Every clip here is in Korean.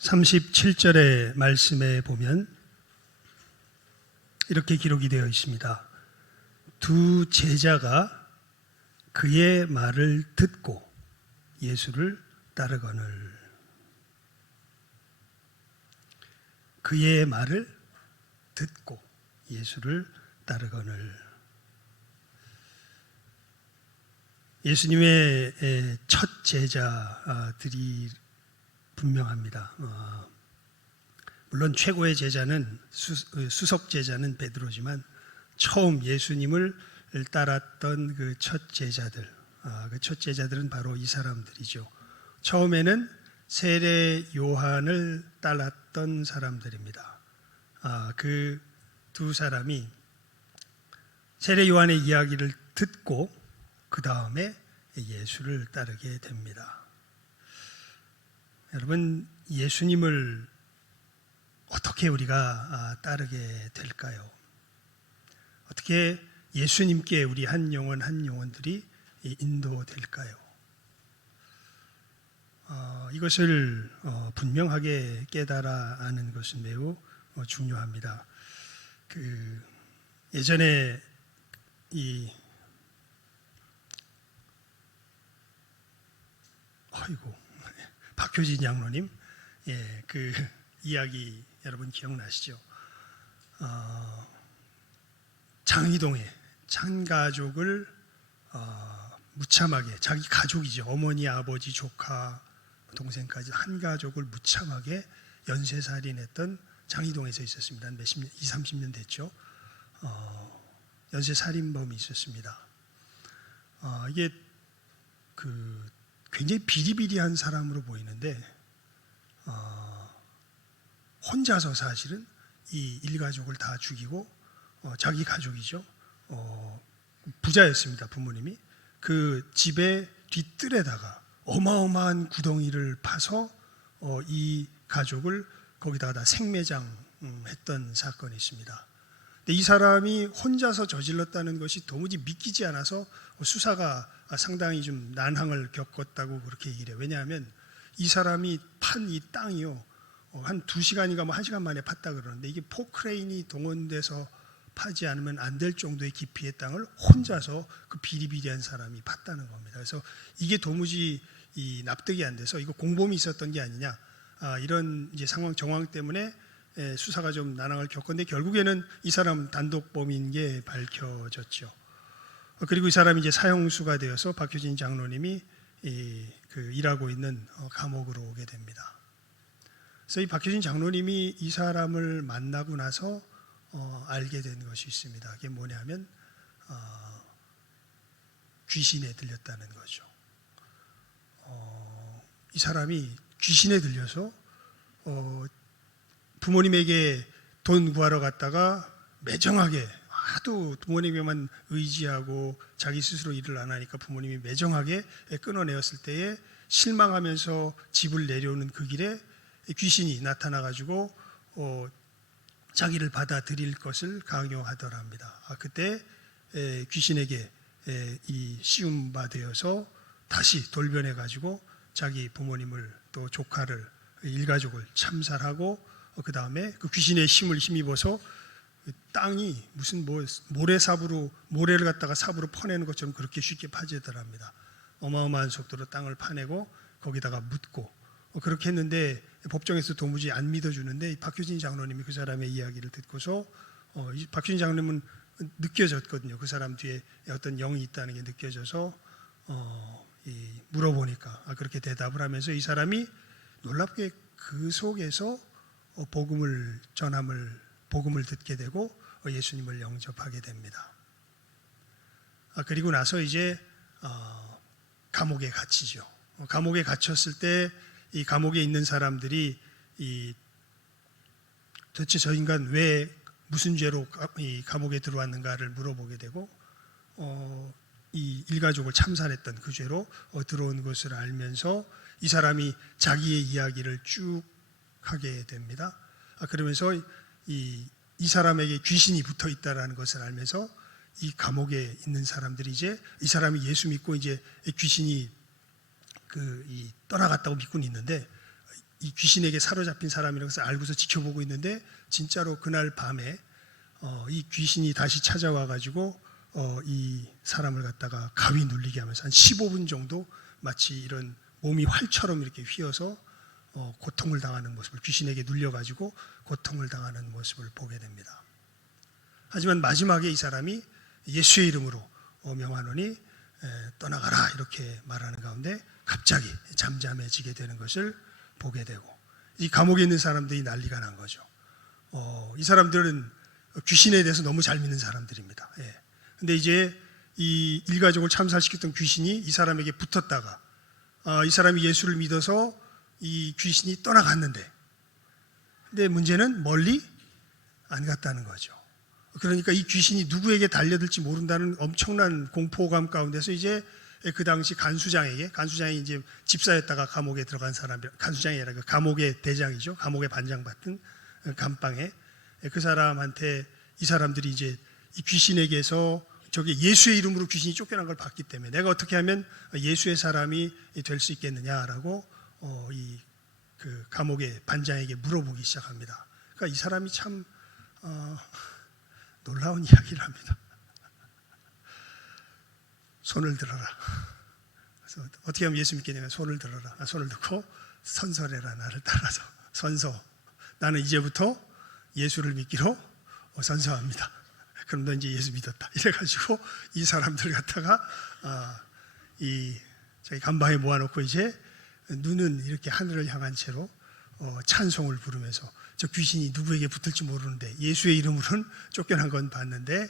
37절의 말씀에 보면 이렇게 기록이 되어 있습니다. 두 제자가 그의 말을 듣고 예수를 따르거늘. 그의 말을 듣고 예수를 따르거늘. 예수님의 첫 제자들이 분명합니다. 물론 최고의 제자는 수석 제자는 베드로지만 처음 예수님을 따랐던 그 첫 제자들, 그 첫 제자들은 바로 이 사람들이죠. 처음에는 세례 요한을 따랐던 사람들입니다. 그 두 사람이 세례 요한의 이야기를 듣고 그 다음에 예수를 따르게 됩니다. 여러분, 예수님을 어떻게 우리가 따르게 될까요? 어떻게 예수님께 우리 한 영혼들이 인도될까요? 이것을 분명하게 깨달아 아는 것은 매우 중요합니다. 예전에 박효진 장로님, 그 이야기 여러분 기억나시죠? 장희동에 찬가족을 무참하게, 자기 가족이죠. 어머니, 아버지, 조카, 동생까지 한 가족을 무참하게 연쇄살인했던 장희동에서 있었습니다. 한 20-30년 됐죠. 연쇄살인범이 있었습니다. 이게 굉장히 비리비리한 사람으로 보이는데 혼자서 사실은 이 일가족을 다 죽이고 자기 가족이죠. 부자였습니다. 부모님이. 그 집의 뒤뜰에다가 어마어마한 구덩이를 파서 이 가족을 거기다가 다 생매장했던 사건이 있습니다. 근데 이 사람이 혼자서 저질렀다는 것이 도무지 믿기지 않아서 수사가 상당히 좀 난항을 겪었다고 그렇게 얘기를 해요. 왜냐하면 이 사람이 판 이 땅이요, 한 2시간인가 1시간 만에 팠다 그러는데 이게 포크레인이 동원돼서 파지 않으면 안 될 정도의 깊이의 땅을 혼자서 그 비리비리한 사람이 팠다는 겁니다. 그래서 이게 도무지 납득이 안 돼서 이거 공범이 있었던 게 아니냐, 이런 이제 정황 때문에 수사가 좀 난항을 겪었는데 결국에는 이 사람 단독범인 게 밝혀졌죠. 그리고 이 사람이 이제 사형수가 되어서 박효진 장로님이 일하고 있는 감옥으로 오게 됩니다. 그래서 이 박효진 장로님이 이 사람을 만나고 나서 알게 된 것이 있습니다. 그게 뭐냐면 귀신에 들렸다는 거죠. 이 사람이 귀신에 들려서 부모님에게 돈 구하러 갔다가 매정하게, 하도 부모님에게만 의지하고 자기 스스로 일을 안 하니까 부모님이 매정하게 끊어내었을 때에 실망하면서 집을 내려오는 그 길에 귀신이 나타나가지고 자기를 받아들일 것을 강요하더랍니다. 그때 귀신에게 이 시움받아서 다시 돌변해가지고 자기 부모님을 또 조카를, 일가족을 참살하고 그 다음에 그 귀신의 힘을 힘입어서 땅이 무슨 모래삽으로, 모래를 갖다가 삽으로 퍼내는 것처럼 그렇게 쉽게 파지더랍니다. 어마어마한 속도로 땅을 파내고 거기다가 묻고 그렇게 했는데 법정에서 도무지 안 믿어주는데 박효진 장로님이 그 사람의 이야기를 듣고서 박효진 장로님은 느껴졌거든요. 그 사람 뒤에 어떤 영이 있다는 게 느껴져서 물어보니까 그렇게 대답을 하면서 이 사람이 놀랍게 그 속에서 복음을 듣게 되고 예수님을 영접하게 됩니다. 그리고 나서 이제 감옥에 갇히죠. 감옥에 갇혔을 때 이 감옥에 있는 사람들이 도대체 저 인간 왜 무슨 죄로 이 감옥에 들어왔는가를 물어보게 되고 이 일가족을 참살했던 그 죄로 들어온 것을 알면서 이 사람이 자기의 이야기를 쭉 하게 됩니다. 그러면서 이 사람에게 귀신이 붙어 있다라는 것을 알면서 이 감옥에 있는 사람들이 이제 이 사람이 예수 믿고 이제 귀신이 떠나갔다고 믿고는 있는데 이 귀신에게 사로잡힌 사람이라는 것을 알고서 지켜보고 있는데 진짜로 그날 밤에 이 귀신이 다시 찾아와 가지고 이 사람을 갖다가 가위 눌리게 하면서 한 15분 정도 마치 이런 몸이 활처럼 이렇게 휘어서 고통을 당하는 모습을, 귀신에게 눌려가지고 고통을 당하는 모습을 보게 됩니다. 하지만 마지막에 이 사람이 예수의 이름으로 명하노니 떠나가라 이렇게 말하는 가운데 갑자기 잠잠해지게 되는 것을 보게 되고, 이 감옥에 있는 사람들이 난리가 난 거죠. 이 사람들은 귀신에 대해서 너무 잘 믿는 사람들입니다. 근데 이제 이 일가족을 참살시켰던 귀신이 이 사람에게 붙었다가 이 사람이 예수를 믿어서 이 귀신이 떠나갔는데, 근데 문제는 멀리 안 갔다는 거죠. 그러니까 이 귀신이 누구에게 달려들지 모른다는 엄청난 공포감 가운데서 이제 그 당시 간수장이 이제 집사였다가 감옥에 들어간 사람, 간수장이 아니라 그 감옥의 대장이죠. 감옥의 반장받은 감방에 그 사람한테 이 사람들이 이제 이 귀신에게서 저게 예수의 이름으로 귀신이 쫓겨난 걸 봤기 때문에 내가 어떻게 하면 예수의 사람이 될 수 있겠느냐라고 이 그 감옥의 반장에게 물어보기 시작합니다. 그러니까 이 사람이 참 놀라운 이야기를 합니다. 손을 들어라. 그래서 어떻게 하면 예수 믿게 되면 손을 들어라. 손을 듣고 선서래라. 나를 따라서 선서. 나는 이제부터 예수를 믿기로 선서합니다. 그럼 너 이제 예수 믿었다. 이래가지고 이 사람들 갖다가 저기 간방에 모아놓고 이제 눈은 이렇게 하늘을 향한 채로 찬송을 부르면서, 저 귀신이 누구에게 붙을지 모르는데 예수의 이름으로는 쫓겨난 건 봤는데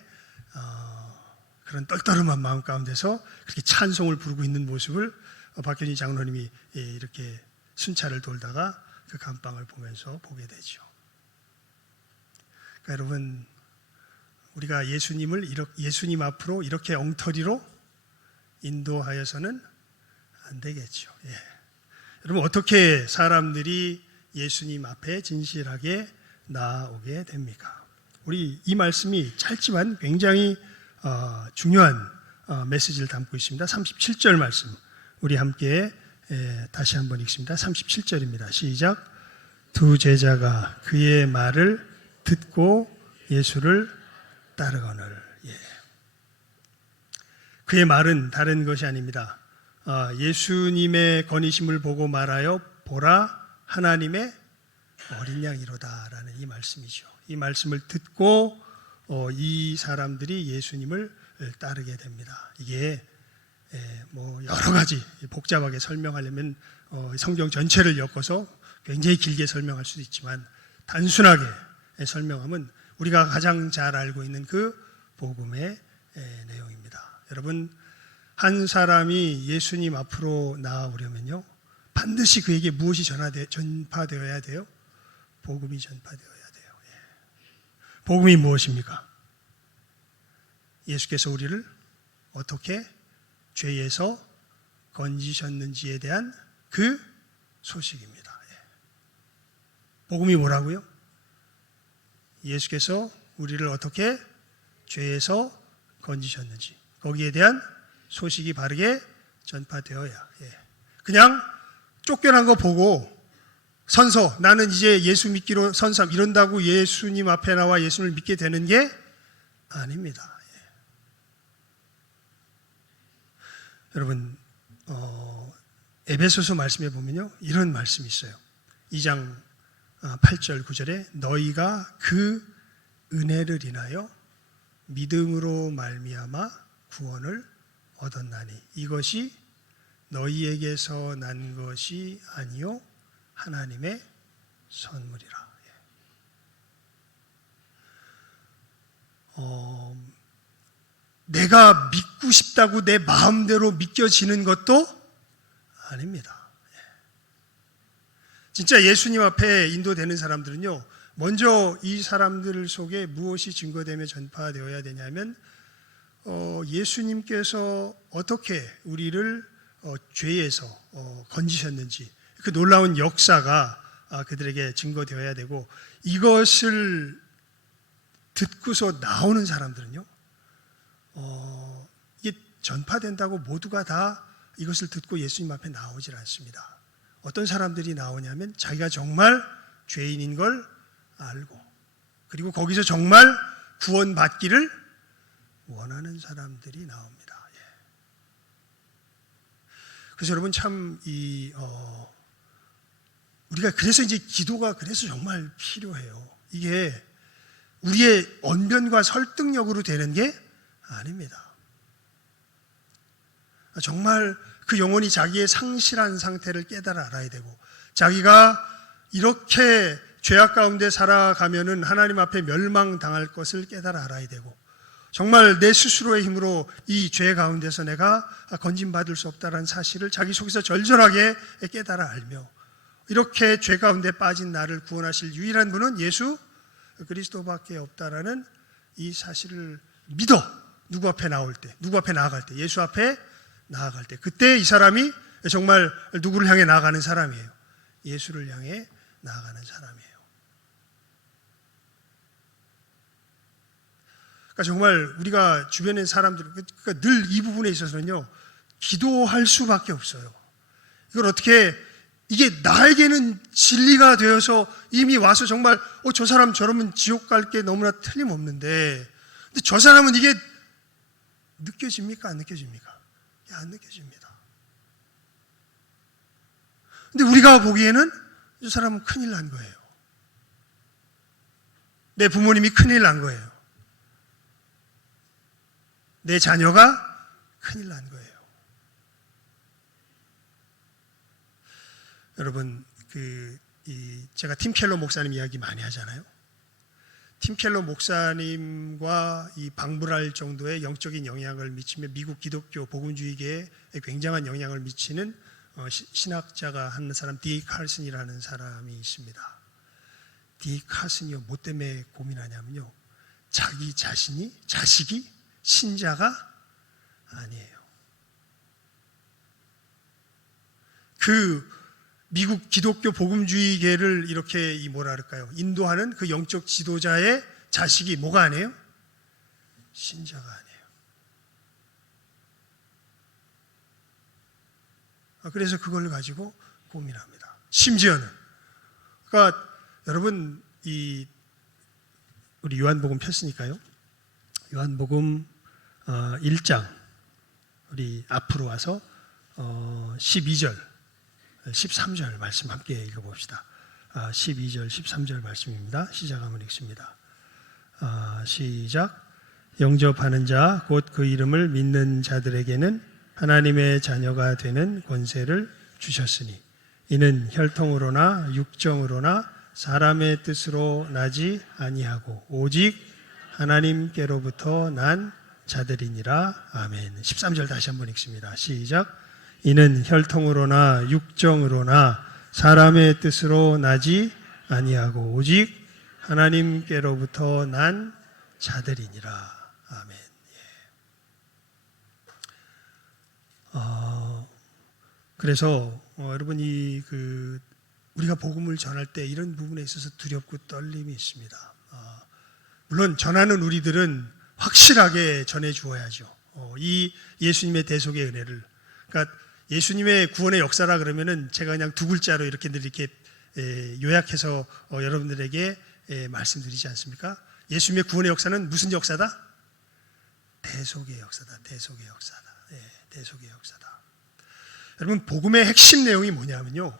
그런 떨떠름한 마음 가운데서 그렇게 찬송을 부르고 있는 모습을 박현희 장로님이 이렇게 순찰을 돌다가 그 감방을 보면서 보게 되죠. 그러니까 여러분, 우리가 예수님 앞으로 이렇게 엉터리로 인도하여서는 안 되겠죠. 여러분, 어떻게 사람들이 예수님 앞에 진실하게 나아오게 됩니까? 우리 이 말씀이 짧지만 굉장히 중요한 메시지를 담고 있습니다. 37절 말씀 우리 함께 다시 한번 읽습니다. 37절입니다. 시작. 두 제자가 그의 말을 듣고 예수를 따르거늘. 그의 말은 다른 것이 아닙니다. 예수님의 건의심을 보고 말하여 보라 하나님의 어린 양이로다라는 이 말씀이죠. 이 말씀을 듣고 이 사람들이 예수님을 따르게 됩니다. 이게 뭐 여러 가지 복잡하게 설명하려면 성경 전체를 엮어서 굉장히 길게 설명할 수도 있지만, 단순하게 설명하면 우리가 가장 잘 알고 있는 그 복음의 내용입니다. 여러분, 한 사람이 예수님 앞으로 나아오려면요, 반드시 그에게 무엇이 전파되어야 돼요? 복음이 전파되어야 돼요. 복음이 무엇입니까? 예수께서 우리를 어떻게 죄에서 건지셨는지에 대한 그 소식입니다. 복음이 뭐라고요? 예수께서 우리를 어떻게 죄에서 건지셨는지, 거기에 대한 소식이 바르게 전파되어야. 그냥 쫓겨난 거 보고 선서, 나는 이제 예수 믿기로 선서, 이런다고 예수님 앞에 나와 예수를 믿게 되는 게 아닙니다. 여러분, 에베소서 말씀에 보면요, 이런 말씀이 있어요. 2장 8절 9절에 너희가 그 은혜를 인하여 믿음으로 말미암아 구원을 얻었나니 이것이 너희에게서 난 것이 아니요 하나님의 선물이라. 내가 믿고 싶다고 내 마음대로 믿겨지는 것도 아닙니다. 진짜 예수님 앞에 인도되는 사람들은요, 먼저 이 사람들 속에 무엇이 증거되며 전파되어야 되냐면 예수님께서 어떻게 우리를 죄에서 건지셨는지 그 놀라운 역사가 그들에게 증거되어야 되고, 이것을 듣고서 나오는 사람들은요, 이게 전파된다고 모두가 다 이것을 듣고 예수님 앞에 나오질 않습니다. 어떤 사람들이 나오냐면 자기가 정말 죄인인 걸 알고 그리고 거기서 정말 구원받기를 원하는 사람들이 나옵니다. 예. 그래서 여러분 참 우리가 그래서 이제 기도가 그래서 정말 필요해요. 이게 우리의 언변과 설득력으로 되는 게 아닙니다. 정말 그 영혼이 자기의 상실한 상태를 깨달아 알아야 되고 자기가 이렇게 죄악 가운데 살아가면은 하나님 앞에 멸망당할 것을 깨달아 알아야 되고 정말 내 스스로의 힘으로 이 죄 가운데서 내가 건진받을 수 없다는 사실을 자기 속에서 절절하게 깨달아 알며 이렇게 죄 가운데 빠진 나를 구원하실 유일한 분은 예수 그리스도밖에 없다라는 이 사실을 믿어 누구 앞에 나올 때, 누구 앞에 나아갈 때, 예수 앞에 나아갈 때 그때 이 사람이 정말 누구를 향해 나아가는 사람이에요. 예수를 향해 나아가는 사람이에요. 그러니까 정말 우리가 주변의 사람들 그러니까 늘 이 부분에 있어서는요 기도할 수밖에 없어요. 이걸 어떻게 이게 나에게는 진리가 되어서 이미 와서 정말 저 사람 저러면 지옥 갈 게 너무나 틀림없는데 근데 저 사람은 이게 느껴집니까? 안 느껴집니까? 안 느껴집니다. 근데 우리가 보기에는 저 사람은 큰일 난 거예요. 내 부모님이 큰일 난 거예요. 내 자녀가 큰일 난 거예요. 여러분, 제가 팀 켈러 목사님 이야기 많이 하잖아요. 팀 켈러 목사님과 이 방불할 정도의 영적인 영향을 미치며 미국 기독교 복음주의계에 굉장한 영향을 미치는 신학자가 한 사람 D. 칼슨이라는 사람이 있습니다. D. 칼슨이요 뭐 때문에 고민하냐면요 자기 자식이 신자가 아니에요. 그 미국 기독교 복음주의계를 이렇게 인도하는 그 영적 지도자의 자식이 뭐가 아니에요? 신자가 아니에요. 그래서 그걸 가지고 고민합니다. 심지어는 그러니까 여러분 우리 요한복음 폈으니까요. 요한복음 1장 우리 앞으로 와서 12절 13절 말씀 함께 읽어봅시다. 12절 13절 말씀입니다. 시작하면 읽습니다. 시작. 영접하는 자 곧 그 이름을 믿는 자들에게는 하나님의 자녀가 되는 권세를 주셨으니 이는 혈통으로나 육정으로나 사람의 뜻으로 나지 아니하고 오직 하나님께로부터 난 자들이니라. 아멘. 13절 다시 한번 읽습니다. 시작. 이는 혈통으로나 육정으로나 사람의 뜻으로 나지 아니하고 오직 하나님께로부터 난 자들이니라. 아멘. 그래서 여러분 우리가 복음을 전할 때 이런 부분에 있어서 두렵고 떨림이 있습니다. 물론 전하는 우리들은 확실하게 전해 주어야죠. 이 예수님의 대속의 은혜를 그러니까 예수님의 구원의 역사라 그러면은 제가 그냥 두 글자로 이렇게 늘 이렇게 요약해서 여러분들에게 말씀드리지 않습니까? 예수님의 구원의 역사는 무슨 역사다? 대속의 역사다. 대속의 역사다. 대속의 역사다. 여러분 복음의 핵심 내용이 뭐냐면요.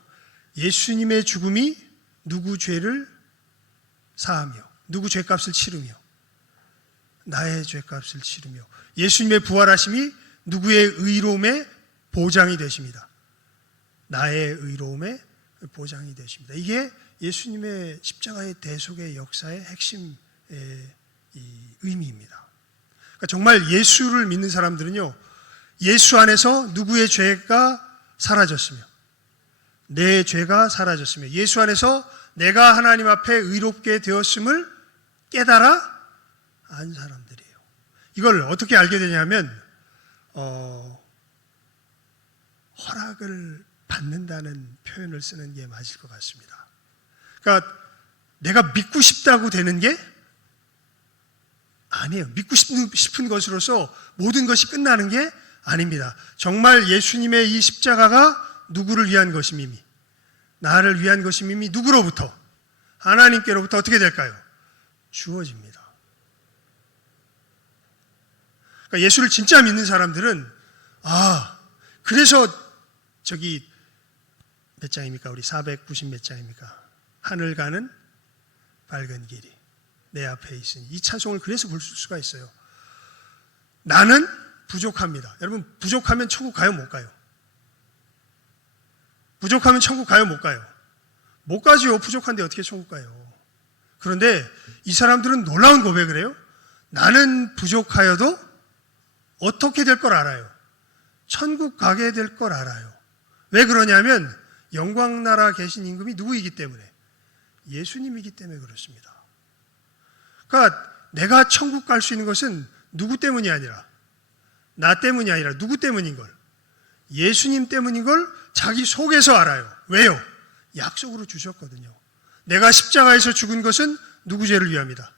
예수님의 죽음이 누구 죄를 사하며 누구 죄값을 치르며 나의 죄값을 치르며 예수님의 부활하심이 누구의 의로움의 보장이 되십니다. 나의 의로움의 보장이 되십니다. 이게 예수님의 십자가의 대속의 역사의 핵심 의미입니다. 그러니까 정말 예수를 믿는 사람들은요, 예수 안에서 누구의 죄가 사라졌으며, 내 죄가 사라졌으며, 예수 안에서 내가 하나님 앞에 의롭게 되었음을 깨달아 안 사람들이에요. 이걸 어떻게 알게 되냐면, 허락을 받는다는 표현을 쓰는 게 맞을 것 같습니다. 그러니까 내가 믿고 싶다고 되는 게 아니에요. 믿고 싶은 것으로서 모든 것이 끝나는 게 아닙니다. 정말 예수님의 이 십자가가 누구를 위한 것임이니 나를 위한 것임이 누구로부터? 하나님께로부터 어떻게 될까요? 주어집니다. 그러니까 예수를 진짜 믿는 사람들은 그래서 저기 몇 장입니까? 우리 490 몇 장입니까? 하늘 가는 밝은 길이 내 앞에 있으니, 이 찬송을 그래서 부를 수가 있어요. 나는 부족합니다. 여러분, 부족하면 천국 가요, 못 가요? 부족하면 천국 가요, 못 가요? 못 가지요. 부족한데 어떻게 천국 가요? 그런데 이 사람들은 놀라운 고백을 해요. 나는 부족하여도 어떻게 될 걸 알아요. 천국 가게 될 걸 알아요. 왜 그러냐면 영광나라 계신 임금이 누구이기 때문에, 예수님이기 때문에 그렇습니다. 그러니까 내가 천국 갈 수 있는 것은 누구 때문이 아니라, 나 때문이 아니라 누구 때문인 걸, 예수님 때문인 걸 자기 속에서 알아요. 왜요? 약속으로 주셨거든요. 내가 십자가에서 죽은 것은 누구 죄를 위함이다?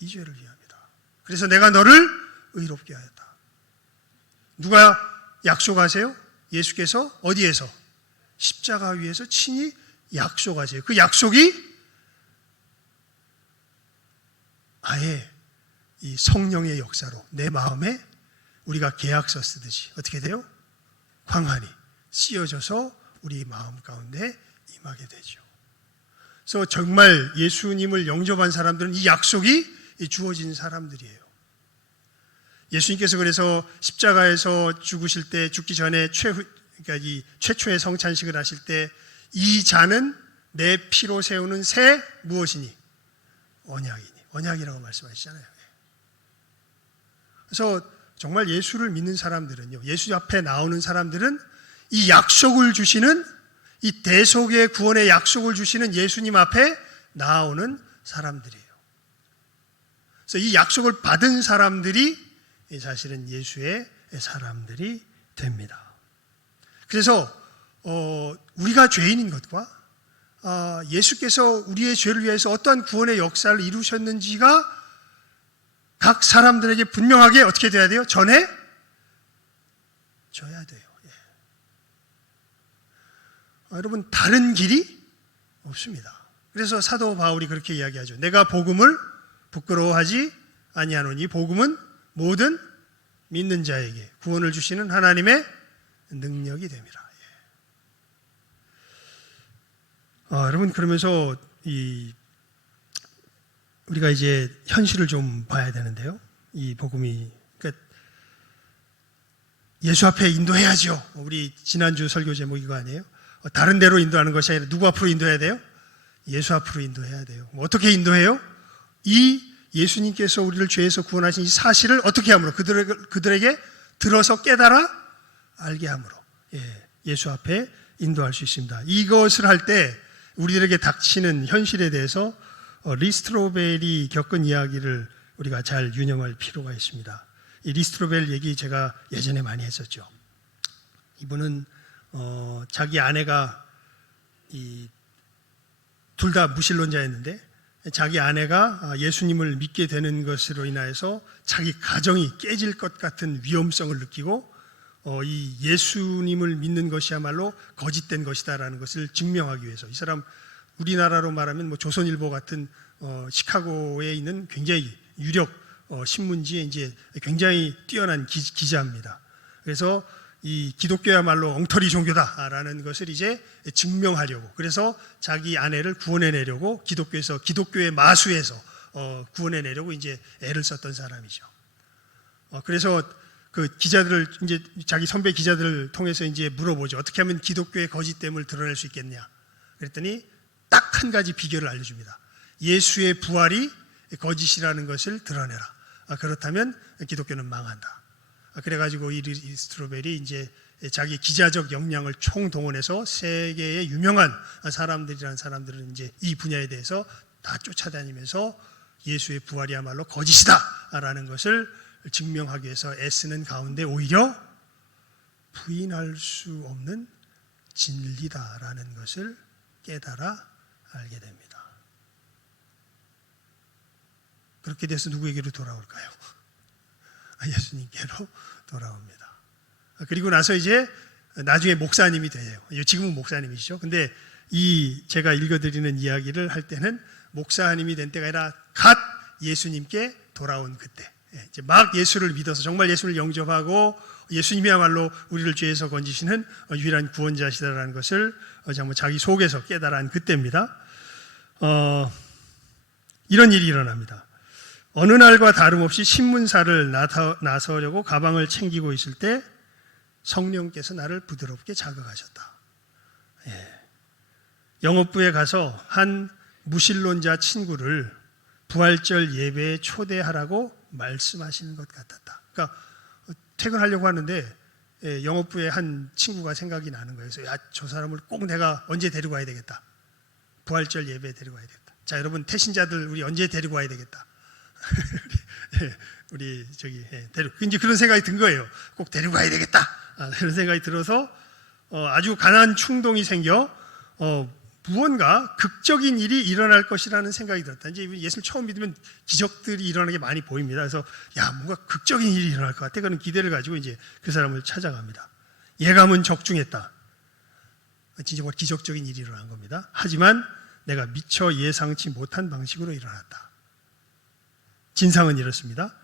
네 죄를 위함이다. 그래서 내가 너를 의롭게 하였다. 누가 약속하세요? 예수께서 어디에서? 십자가 위에서 친히 약속하세요. 그 약속이 아예 이 성령의 역사로 내 마음에 우리가 계약서 쓰듯이 어떻게 돼요? 광환이 씌어져서 우리 마음 가운데 임하게 되죠. 그래서 정말 예수님을 영접한 사람들은 이 약속이 주어진 사람들이에요. 예수님께서 그래서 십자가에서 죽으실 때, 죽기 전에 그러니까 이 최초의 성찬식을 하실 때, 이 잔은 내 피로 세우는 새 무엇이니? 언약이니. 언약이라고 말씀하시잖아요. 그래서 정말 예수를 믿는 사람들은요, 예수 앞에 나오는 사람들은 이 약속을 주시는, 이 대속의 구원의 약속을 주시는 예수님 앞에 나오는 사람들이에요. 그래서 이 약속을 받은 사람들이 사실은 예수의 사람들이 됩니다. 그래서 우리가 죄인인 것과 예수께서 우리의 죄를 위해서 어떠한 구원의 역사를 이루셨는지가 각 사람들에게 분명하게 어떻게 돼야 돼요? 전해져야 돼요. 여러분, 다른 길이 없습니다. 그래서 사도 바울이 그렇게 이야기하죠. 내가 복음을 부끄러워하지 아니하노니 복음은 모든 믿는 자에게 구원을 주시는 하나님의 능력이 됨이라. 여러분, 그러면서 우리가 이제 현실을 좀 봐야 되는데요. 이 복음이, 그러니까 예수 앞에 인도해야죠. 우리 지난주 설교 제목 이거 아니에요? 다른 데로 인도하는 것이 아니라 누구 앞으로 인도해야 돼요? 예수 앞으로 인도해야 돼요. 어떻게 인도해요? 이 예수님께서 우리를 죄에서 구원하신 이 사실을 어떻게 함으로? 그들에게 들어서 깨달아 알게 함으로 예수 앞에 인도할 수 있습니다. 이것을 할 때 우리들에게 닥치는 현실에 대해서 리스트로벨이 겪은 이야기를 우리가 잘 유념할 필요가 있습니다. 이 리스트로벨 얘기 제가 예전에 많이 했었죠. 이분은 자기 아내가 둘 다 무신론자였는데, 자기 아내가 예수님을 믿게 되는 것으로 인하여서 자기 가정이 깨질 것 같은 위험성을 느끼고 이 예수님을 믿는 것이야말로 거짓된 것이다라는 것을 증명하기 위해서, 이 사람 우리나라로 말하면 조선일보 같은 시카고에 있는 굉장히 유력 신문지에 이제 굉장히 뛰어난 기자입니다. 그래서 이 기독교야말로 엉터리 종교다라는 것을 이제 증명하려고, 그래서 자기 아내를 구원해내려고 기독교의 마수에서 구원해내려고 이제 애를 썼던 사람이죠. 그래서 그 기자들을 이제 자기 선배 기자들을 통해서 이제 물어보죠. 어떻게 하면 기독교의 거짓됨을 드러낼 수 있겠냐? 그랬더니 딱 한 가지 비결을 알려줍니다. 예수의 부활이 거짓이라는 것을 드러내라. 그렇다면 기독교는 망한다. 그래가지고 이 리스트로벨이 이제 자기 기자적 역량을 총동원해서 세계의 유명한 사람들이라는 사람들은 이제 이 분야에 대해서 다 쫓아다니면서 예수의 부활이야말로 거짓이다라는 것을 증명하기 위해서 애쓰는 가운데 오히려 부인할 수 없는 진리다라는 것을 깨달아 알게 됩니다. 그렇게 돼서 누구에게로 돌아올까요? 예수님께로 돌아옵니다. 그리고 나서 이제 나중에 목사님이 돼요. 지금은 목사님이시죠. 근데 제가 읽어드리는 이야기를 할 때는 목사님이 된 때가 아니라 갓 예수님께 돌아온 그때, 이제 막 예수를 믿어서 정말 예수를 영접하고 예수님이야말로 우리를 죄에서 건지시는 유일한 구원자시다라는 것을 정말 자기 속에서 깨달은 그때입니다. 이런 일이 일어납니다. 어느 날과 다름없이 신문사를 나서려고 가방을 챙기고 있을 때 성령께서 나를 부드럽게 자극하셨다. 영업부에 가서 한 무신론자 친구를 부활절 예배에 초대하라고 말씀하시는 것 같았다. 그러니까 퇴근하려고 하는데 영업부에 한 친구가 생각이 나는 거예요. 그래서 저 사람을 꼭 내가 언제 데리고 와야 되겠다. 부활절 예배에 데리고 와야 되겠다. 자, 여러분 태신자들 우리 언제 데리고 와야 되겠다. 우리 이제 그런 생각이 든 거예요. 꼭 데리고 가야 되겠다. 그런 생각이 들어서 아주 강한 충동이 생겨 무언가 극적인 일이 일어날 것이라는 생각이 들었다. 이제 예수를 처음 믿으면 기적들이 일어나는 게 많이 보입니다. 그래서 뭔가 극적인 일이 일어날 것 같아. 그런 기대를 가지고 이제 그 사람을 찾아갑니다. 예감은 적중했다. 진짜 뭐 기적적인 일이 일어난 겁니다. 하지만 내가 미처 예상치 못한 방식으로 일어났다. 진상은 이렇습니다.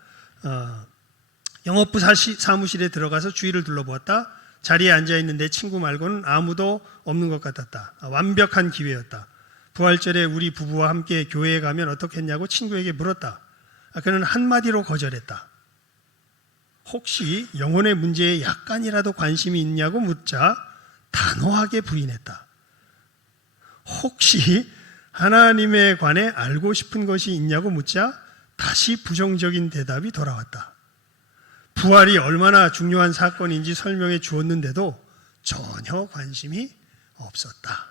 영업부 사무실에 들어가서 주위를 둘러보았다. 자리에 앉아있는 내 친구 말고는 아무도 없는 것 같았다. 완벽한 기회였다. 부활절에 우리 부부와 함께 교회에 가면 어떻겠냐고 친구에게 물었다. 그는 한마디로 거절했다. 혹시 영혼의 문제에 약간이라도 관심이 있냐고 묻자 단호하게 부인했다. 혹시 하나님에 관해 알고 싶은 것이 있냐고 묻자 다시 부정적인 대답이 돌아왔다. 부활이 얼마나 중요한 사건인지 설명해 주었는데도 전혀 관심이 없었다.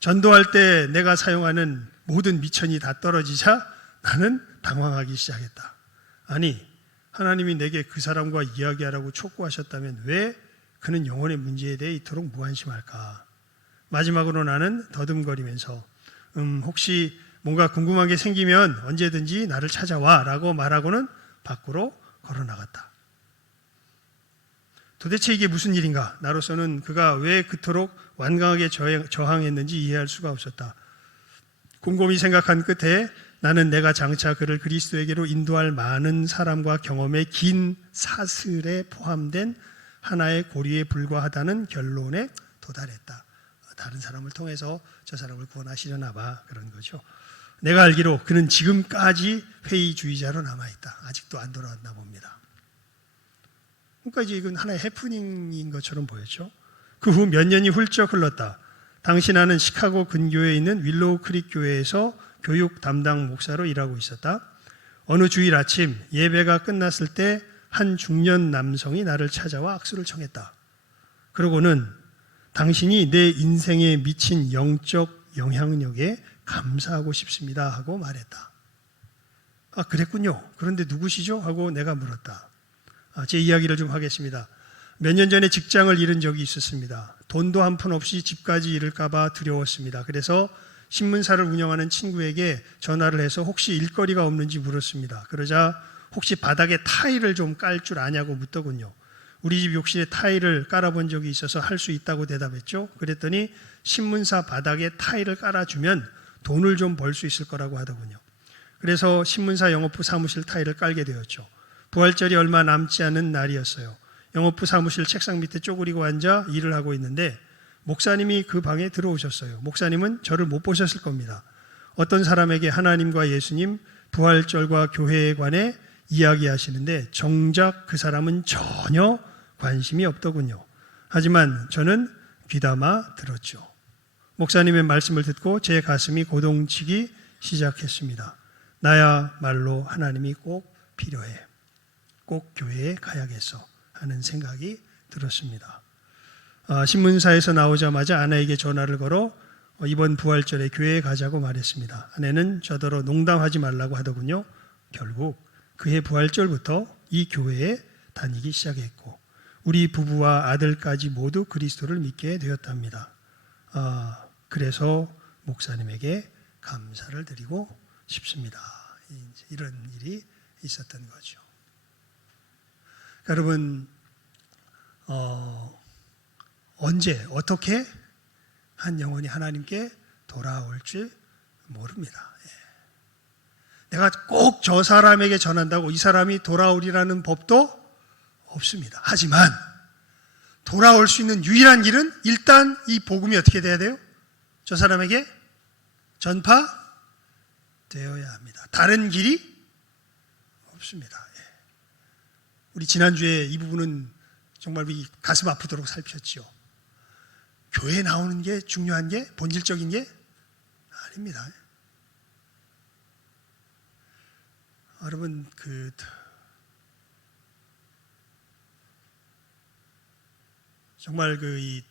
전도할 때 내가 사용하는 모든 미천이 다 떨어지자 나는 당황하기 시작했다. 아니, 하나님이 내게 그 사람과 이야기하라고 촉구하셨다면 왜 그는 영혼의 문제에 대해 이토록 무관심할까? 마지막으로 나는 더듬거리면서 혹시 뭔가 궁금한 게 생기면 언제든지 나를 찾아와 라고 말하고는 밖으로 걸어나갔다. 도대체 이게 무슨 일인가? 나로서는 그가 왜 그토록 완강하게 저항했는지 이해할 수가 없었다. 곰곰이 생각한 끝에 나는 내가 장차 그를 그리스도에게로 인도할 많은 사람과 경험의 긴 사슬에 포함된 하나의 고리에 불과하다는 결론에 도달했다. 다른 사람을 통해서 저 사람을 구원하시려나 봐. 그런 거죠. 내가 알기로 그는 지금까지 회의주의자로 남아있다. 아직도 안 돌아왔나 봅니다. 그러니까 이제 이건 하나의 해프닝인 것처럼 보였죠. 그 후 몇 년이 훌쩍 흘렀다. 당시 나는 시카고 근교에 있는 윌로우 크릭 교회에서 교육 담당 목사로 일하고 있었다. 어느 주일 아침 예배가 끝났을 때 한 중년 남성이 나를 찾아와 악수를 청했다. 그러고는 당신이 내 인생에 미친 영적 영향력에 감사하고 싶습니다 하고 말했다. 그랬군요. 그런데 누구시죠? 하고 내가 물었다. 제 이야기를 좀 하겠습니다. 몇 년 전에 직장을 잃은 적이 있었습니다. 돈도 한 푼 없이 집까지 잃을까 봐 두려웠습니다. 그래서 신문사를 운영하는 친구에게 전화를 해서 혹시 일거리가 없는지 물었습니다. 그러자 혹시 바닥에 타일을 좀 깔 줄 아냐고 묻더군요. 우리 집 욕실에 타일을 깔아본 적이 있어서 할 수 있다고 대답했죠. 그랬더니 신문사 바닥에 타일을 깔아주면 돈을 좀 벌 수 있을 거라고 하더군요. 그래서 신문사 영업부 사무실 타일을 깔게 되었죠. 부활절이 얼마 남지 않은 날이었어요. 영업부 사무실 책상 밑에 쪼그리고 앉아 일을 하고 있는데 목사님이 그 방에 들어오셨어요. 목사님은 저를 못 보셨을 겁니다. 어떤 사람에게 하나님과 예수님, 부활절과 교회에 관해 이야기하시는데 정작 그 사람은 전혀 관심이 없더군요. 하지만 저는 귀담아 들었죠. 목사님의 말씀을 듣고 제 가슴이 고동치기 시작했습니다. 나야말로 하나님이 꼭 필요해. 꼭 교회에 가야겠어 하는 생각이 들었습니다. 신문사에서 나오자마자 아내에게 전화를 걸어 이번 부활절에 교회에 가자고 말했습니다. 아내는 저더러 농담하지 말라고 하더군요. 결국 그해 부활절부터 이 교회에 다니기 시작했고 우리 부부와 아들까지 모두 그리스도를 믿게 되었답니다. 그래서 목사님에게 감사를 드리고 싶습니다. 이런 일이 있었던 거죠. 여러분, 언제 어떻게 한 영혼이 하나님께 돌아올 줄 모릅니다. 내가 꼭 저 사람에게 전한다고 이 사람이 돌아오리라는 법도 없습니다. 하지만 돌아올 수 있는 유일한 길은 일단 이 복음이 어떻게 돼야 돼요? 저 사람에게 전파되어야 합니다. 다른 길이 없습니다. 우리 지난주에 이 부분은 정말 우리 가슴 아프도록 살폈죠. 교회에 나오는 게 중요한 게 본질적인 게 아닙니다. 여러분 정말 이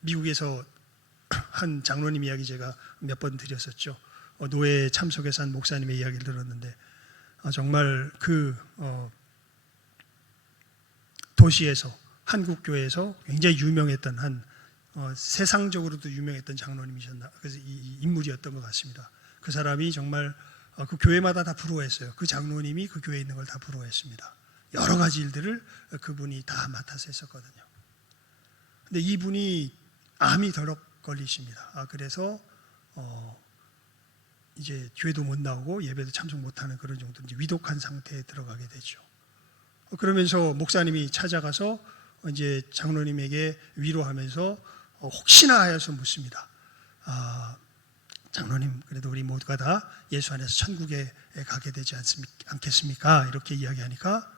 미국에서 한 장로님 이야기 제가 몇 번 드렸었죠. 노예에 참석해서 한 목사님의 이야기를 들었는데 정말 도시에서 한국 교회에서 굉장히 유명했던 한 세상적으로도 유명했던 장로님이셨나 그래서 이 인물이었던 것 같습니다. 그 사람이 정말 그 교회마다 다 부러워했어요. 그 장로님이 그 교회에 있는 걸 다 부러워했습니다. 여러 가지 일들을 그분이 다 맡아서 했었거든요. 근데 이분이 암이 덜럭 걸리십니다. 그래서 이제 교회도 못 나오고 예배도 참석 못하는 그런 정도 이제 위독한 상태에 들어가게 되죠. 그러면서 목사님이 찾아가서 이제 장로님에게 위로하면서 혹시나 하여서 묻습니다. 장로님, 그래도 우리 모두가 다 예수 안에서 천국에 가게 되지 않겠습니까? 이렇게 이야기하니까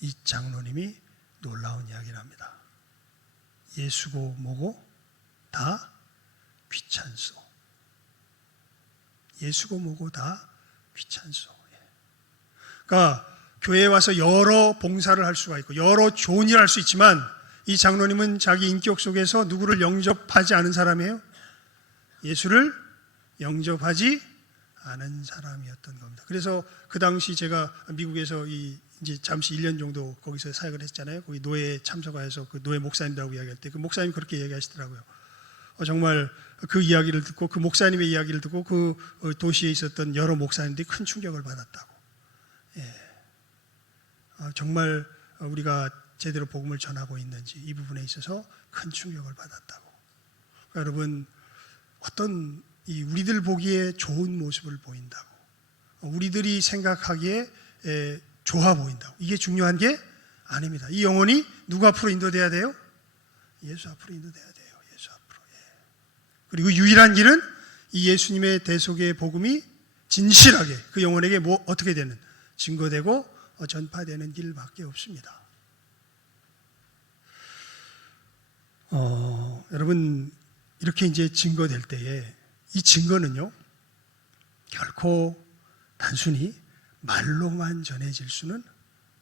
이 장로님이 놀라운 이야기를 합니다. 예수고 뭐고 다 귀찮소. 예수고 뭐고 다 귀찮소. 그러니까 교회에 와서 여러 봉사를 할 수가 있고 여러 좋은 일을 할 수 있지만 이 장로님은 자기 인격 속에서 누구를 영접하지 않은 사람이에요. 예수를 영접하지 않은 사람이었던 겁니다. 그래서 그 당시 제가 미국에서 이제 잠시 1년 정도 거기서 사역을 했잖아요. 거기 노예에 참석하여서 그 노예 목사님들하고 이야기할 때 그 목사님이 그렇게 얘기하시더라고요. 정말 그 이야기를 듣고 그 목사님의 이야기를 듣고 그 도시에 있었던 여러 목사님들이 큰 충격을 받았다고. 정말 우리가 제대로 복음을 전하고 있는지 이 부분에 있어서 큰 충격을 받았다고. 그러니까 여러분 어떤 우리들 보기에 좋은 모습을 보인다고, 우리들이 생각하기에 좋아 보인다고, 이게 중요한 게 아닙니다. 이 영혼이 누구 앞으로 인도돼야 돼요? 예수 앞으로 인도돼야 돼요. 예수 앞으로. 그리고 유일한 길은 이 예수님의 대속의 복음이 진실하게 그 영혼에게 어떻게 되는 증거되고 전파되는 길밖에 없습니다. 여러분 이렇게 이제 증거될 때에 이 증거는요 결코 단순히 말로만 전해질 수는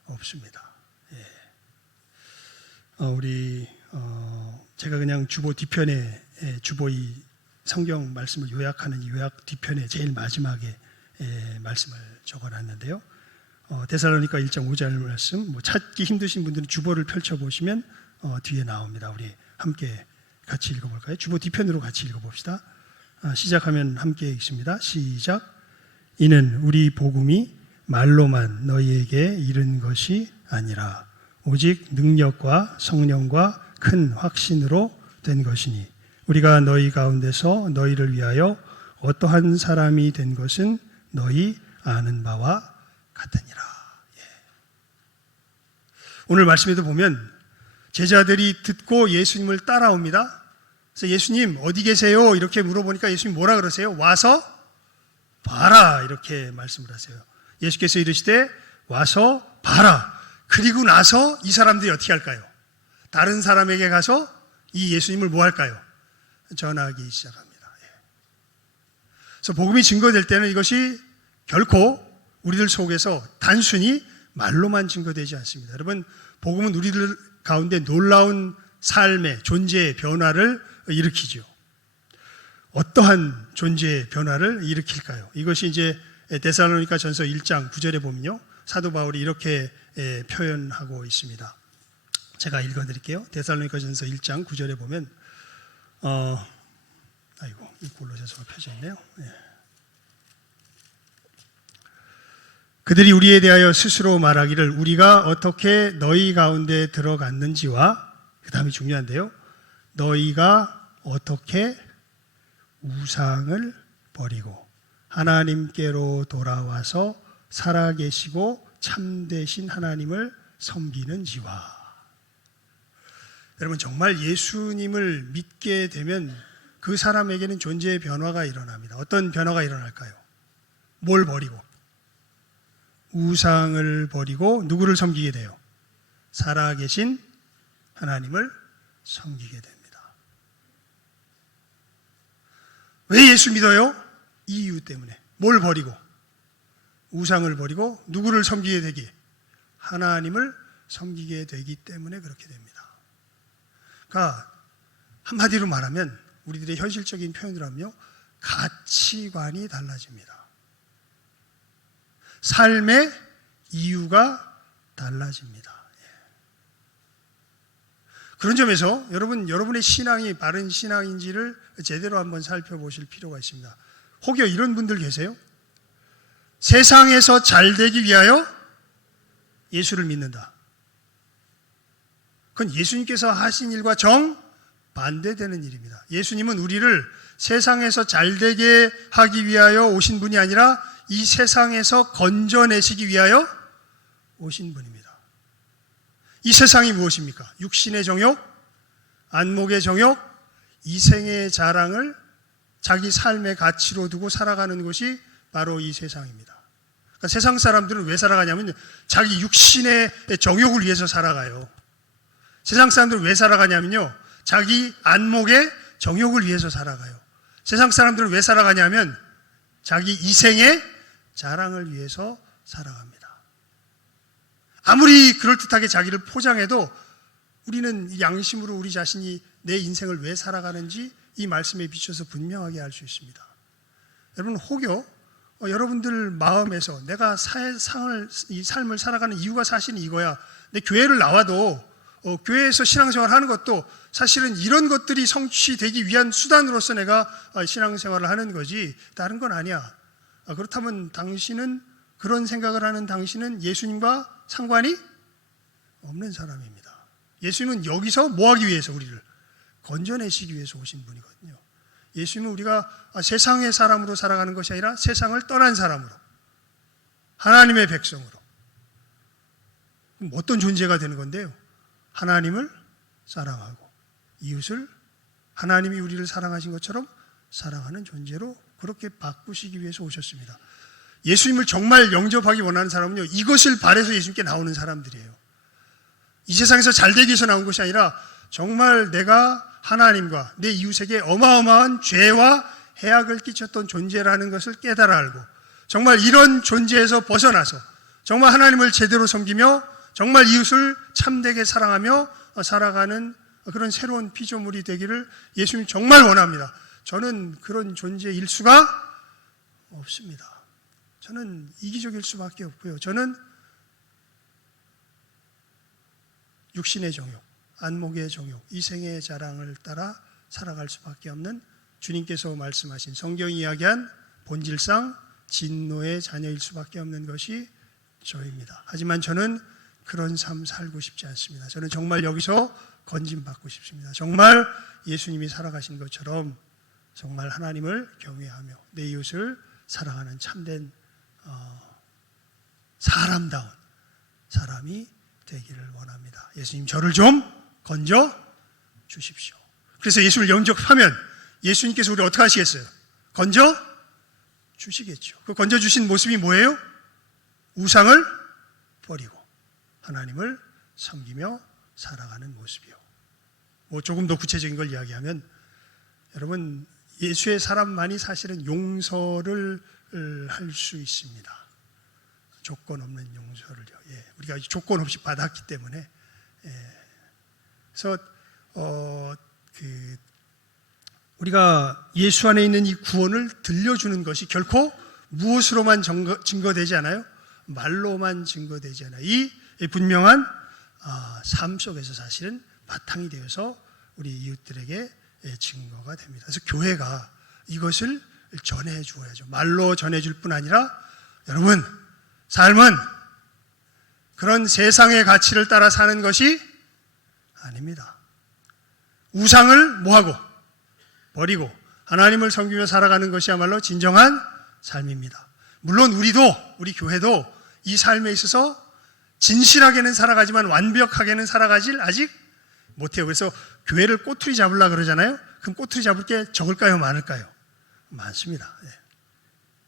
없습니다. 제가 그냥 주보 뒤편에 주보 이 성경 말씀을 요약하는 이 요약 뒤편에 제일 마지막에 말씀을 적어놨는데요. 데살로니가 1장 5절 말씀, 찾기 힘드신 분들은 주보를 펼쳐보시면 뒤에 나옵니다. 우리 함께 같이 읽어볼까요? 주보 뒤편으로 같이 읽어봅시다. 시작하면 함께 읽습니다. 시작. 이는 우리 복음이 말로만 너희에게 이른 것이 아니라 오직 능력과 성령과 큰 확신으로 된 것이니 우리가 너희 가운데서 너희를 위하여 어떠한 사람이 된 것은 너희 아는 바와 같으니라. 오늘 말씀에도 보면 제자들이 듣고 예수님을 따라옵니다. 그래서 예수님 어디 계세요? 이렇게 물어보니까 예수님 뭐라 그러세요? 와서 봐라 이렇게 말씀을 하세요. 예수께서 이르시되 와서 봐라. 그리고 나서 이 사람들이 어떻게 할까요? 다른 사람에게 가서 이 예수님을 뭐 할까요? 전하기 시작합니다. 그래서 복음이 증거될 때는 이것이 결코 우리들 속에서 단순히 말로만 증거되지 않습니다. 여러분 복음은 우리들 가운데 놀라운 삶의 존재의 변화를 일으키죠. 어떠한 존재의 변화를 일으킬까요? 이것이 이제 데살로니가 전서 1장 9절에 보면요 사도 바울이 이렇게 표현하고 있습니다. 제가 읽어드릴게요. 데살로니가 전서 1장 9절에 보면 이 골로새서가 펴져 있네요. 그들이 우리에 대하여 스스로 말하기를 우리가 어떻게 너희 가운데 들어갔는지와 그 다음이 중요한데요. 너희가 어떻게 우상을 버리고 하나님께로 돌아와서 살아계시고 참되신 하나님을 섬기는지와. 여러분, 정말 예수님을 믿게 되면 그 사람에게는 존재의 변화가 일어납니다. 어떤 변화가 일어날까요? 뭘 버리고? 우상을 버리고 누구를 섬기게 돼요? 살아계신 하나님을 섬기게 됩니다. 왜 예수 믿어요? 이 이유 때문에. 뭘 버리고? 우상을 버리고 누구를 섬기게 되기? 하나님을 섬기게 되기 때문에 그렇게 됩니다. 그러니까 한마디로 말하면, 우리들의 현실적인 표현으로 하면요, 가치관이 달라집니다. 삶의 이유가 달라집니다. 그런 점에서 여러분의 신앙이 바른 신앙인지를 제대로 한번 살펴보실 필요가 있습니다. 혹여 이런 분들 계세요? 세상에서 잘 되기 위하여 예수를 믿는다. 그건 예수님께서 하신 일과 정반대되는 일입니다. 예수님은 우리를 세상에서 잘 되게 하기 위하여 오신 분이 아니라 이 세상에서 건져내시기 위하여 오신 분입니다. 이 세상이 무엇입니까? 육신의 정욕, 안목의 정욕, 이생의 자랑을 자기 삶의 가치로 두고 살아가는 것이 바로 이 세상입니다. 그러니까 세상 사람들은 왜 살아가냐면 자기 육신의 정욕을 위해서 살아가요. 세상 사람들은 왜 살아가냐면요, 자기 안목의 정욕을 위해서 살아가요. 세상 사람들은 왜 살아가냐면 자기 이생의 자랑을 위해서 살아갑니다. 아무리 그럴듯하게 자기를 포장해도 우리는 양심으로 우리 자신이 내 인생을 왜 살아가는지 이 말씀에 비춰서 분명하게 알 수 있습니다. 여러분, 혹여 여러분들 마음에서 내가 이 삶을 살아가는 이유가 사실은 이거야, 내 교회를 나와도 교회에서 신앙생활을 하는 것도 사실은 이런 것들이 성취되기 위한 수단으로서 내가 신앙생활을 하는 거지 다른 건 아니야. 그렇다면 당신은, 그런 생각을 하는 당신은 예수님과 상관이 없는 사람입니다. 예수님은 여기서 뭐 하기 위해서 우리를 건져내시기 위해서 오신 분이거든요. 예수님은 우리가 세상의 사람으로 살아가는 것이 아니라 세상을 떠난 사람으로, 하나님의 백성으로. 그럼 어떤 존재가 되는 건데요? 하나님을 사랑하고 이웃을 하나님이 우리를 사랑하신 것처럼 사랑하는 존재로 그렇게 바꾸시기 위해서 오셨습니다. 예수님을 정말 영접하기 원하는 사람은요, 이것을 바라서 예수님께 나오는 사람들이에요. 이 세상에서 잘되기 위해서 나온 것이 아니라 정말 내가 하나님과 내 이웃에게 어마어마한 죄와 해악을 끼쳤던 존재라는 것을 깨달아 알고 정말 이런 존재에서 벗어나서 정말 하나님을 제대로 섬기며 정말 이웃을 참되게 사랑하며 살아가는 그런 새로운 피조물이 되기를 예수님이 정말 원합니다. 저는 그런 존재일 수가 없습니다. 저는 이기적일 수밖에 없고요. 저는 육신의 정욕, 안목의 정욕, 이생의 자랑을 따라 살아갈 수밖에 없는, 주님께서 말씀하신 성경이 이야기한 본질상 진노의 자녀일 수밖에 없는 것이 저입니다. 하지만 저는 그런 삶 살고 싶지 않습니다. 저는 정말 여기서 건짐받고 싶습니다. 정말 예수님이 살아가신 것처럼 정말 하나님을 경외하며 내 이웃을 사랑하는 참된 사람다운 사람이 되기를 원합니다. 예수님, 저를 좀 건져 주십시오. 그래서 예수를 영접하면 예수님께서 우리 어떻게 하시겠어요? 건져 주시겠죠. 그 건져 주신 모습이 뭐예요? 우상을 버리고 하나님을 섬기며 살아가는 모습이요. 뭐 조금 더 구체적인 걸 이야기하면, 여러분, 예수의 사람만이 사실은 용서를 할 수 있습니다. 조건 없는 용서를요. 우리가 조건 없이 받았기 때문에. 그래서 우리가 예수 안에 있는 이 구원을 들려주는 것이 결코 무엇으로만 증거되지 않아요? 말로만 증거되지 않아요. 이 분명한 삶 속에서 사실은 바탕이 되어서 우리 이웃들에게 증거가 됩니다. 그래서 교회가 이것을 전해 주어야죠. 말로 전해 줄 뿐 아니라, 여러분, 삶은 그런 세상의 가치를 따라 사는 것이 아닙니다. 우상을 뭐하고? 버리고 하나님을 섬기며 살아가는 것이야말로 진정한 삶입니다. 물론 우리 교회도 이 삶에 있어서 진실하게는 살아가지만 완벽하게는 살아가질 아직 못해요. 그래서 교회를 꼬투리 잡으려고 그러잖아요. 그럼 꼬투리 잡을 게 적을까요? 많을까요? 많습니다. 네.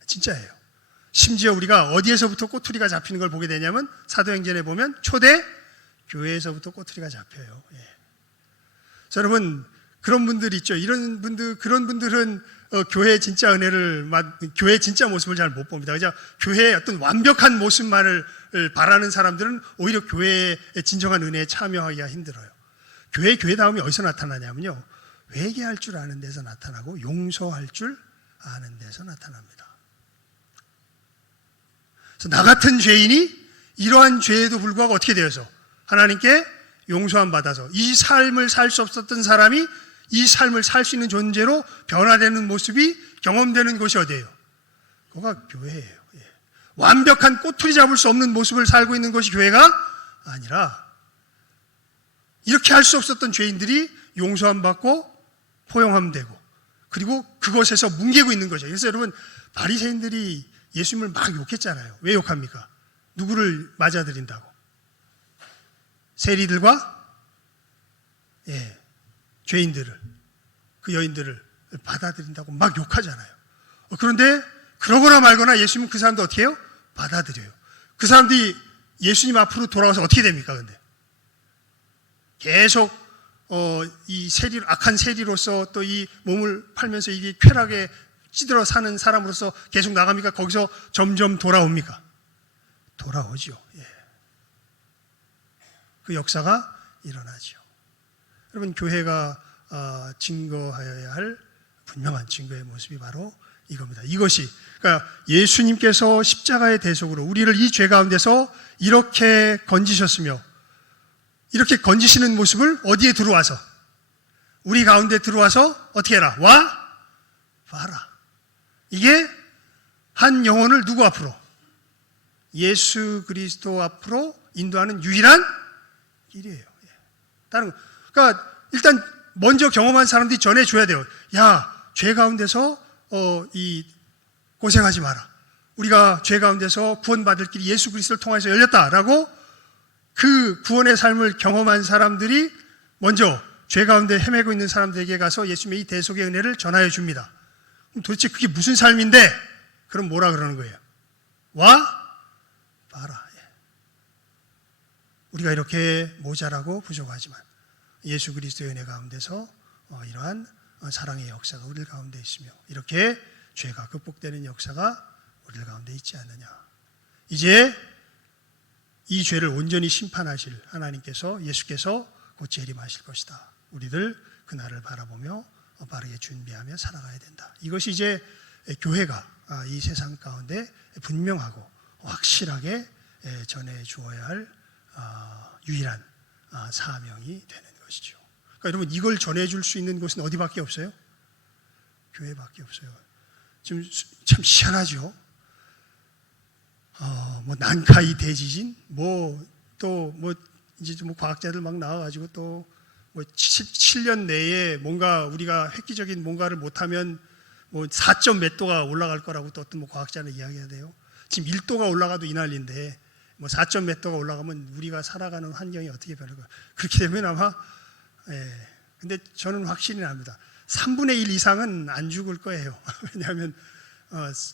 진짜예요. 심지어 우리가 어디에서부터 꼬투리가 잡히는 걸 보게 되냐면 사도행전에 보면 초대 교회에서부터 꼬투리가 잡혀요. 예. 그래서 여러분 그런 분들 있죠. 그런 분들은 교회의 진짜 은혜를, 교회의 진짜 모습을 잘 못 봅니다. 그냥 교회의 어떤 완벽한 모습만을 바라는 사람들은 오히려 교회의 진정한 은혜에 참여하기가 힘들어요. 교회다움이 어디서 나타나냐면요. 회개할 줄 아는 데서 나타나고 용서할 줄 아는 데서 나타납니다. 그래서 나 같은 죄인이 이러한 죄에도 불구하고 어떻게 되어서 하나님께 용서함 받아서 이 삶을 살 수 없었던 사람이 이 삶을 살 수 있는 존재로 변화되는 모습이 경험되는 곳이 어디예요? 그거가 교회예요. 예. 완벽한 꼬투리 잡을 수 없는 모습을 살고 있는 것이 교회가 아니라 이렇게 할 수 없었던 죄인들이 용서함 받고 포용함 되고 그리고 그것에서 뭉개고 있는 거죠. 그래서 여러분 바리새인들이 예수님을 막 욕했잖아요. 왜 욕합니까? 누구를 맞아들인다고? 세리들과 죄인들을, 그 여인들을 받아들인다고 막 욕하잖아요. 그런데 그러거나 말거나 예수님은 그 사람도 어떻게 해요? 받아들여요. 그 사람들이 예수님 앞으로 돌아와서 어떻게 됩니까? 근데 계속 이 악한 세리로서 또 이 몸을 팔면서 이게 쾌락에 찌들어 사는 사람으로서 계속 나갑니까? 거기서 점점 돌아옵니까? 돌아오죠. 예. 그 역사가 일어나죠. 여러분 교회가 증거하여야 할 분명한 증거의 모습이 바로 이겁니다. 이것이 그러니까 예수님께서 십자가의 대속으로 우리를 이 죄 가운데서 이렇게 건지셨으며 이렇게 건지시는 모습을 어디에 들어와서 우리 가운데 들어와서 어떻게 해라? 와 봐라. 이게 한 영혼을 누구 앞으로? 예수 그리스도 앞으로 인도하는 유일한 길이에요. 다른 거. 그러니까 일단 먼저 경험한 사람들이 전해줘야 돼요. 야, 죄 가운데서 이 고생하지 마라. 우리가 죄 가운데서 구원받을 길이 예수 그리스도를 통해서 열렸다라고 그 구원의 삶을 경험한 사람들이 먼저 죄 가운데 헤매고 있는 사람들에게 가서 예수님의 이 대속의 은혜를 전하여 줍니다. 그럼 도대체 그게 무슨 삶인데? 그럼 뭐라 그러는 거예요? 와 봐라. 우리가 이렇게 모자라고 부족하지만 예수 그리스도의 은혜 가운데서 이러한 사랑의 역사가 우리 가운데 있으며 이렇게 죄가 극복되는 역사가 우리 가운데 있지 않느냐. 이제 이 죄를 온전히 심판하실 하나님께서 예수께서 곧 재림하실 것이다. 우리들 그날을 바라보며 바르게 준비하며 살아가야 된다. 이것이 이제 교회가 이 세상 가운데 분명하고 확실하게 전해 주어야 할 유일한 사명이 되는 것이죠. 그러니까 여러분 이걸 전해줄 수 있는 곳은 어디밖에 없어요? 교회밖에 없어요. 지금 참 희한하죠. 난카이 대지진, 이제 과학자들 막 나와가지고 또 7년 내에 뭔가 우리가 획기적인 뭔가를 못하면 4점 몇 도가 올라갈 거라고 또 어떤 과학자는 이야기하대요. 지금 1도가 올라가도 이 난리인데 4점 몇 도가 올라가면 우리가 살아가는 환경이 어떻게 변할까? 그렇게 되면 아마 근데 저는 확신이 납니다. 3분의 1 이상은 안 죽을 거예요. 왜냐하면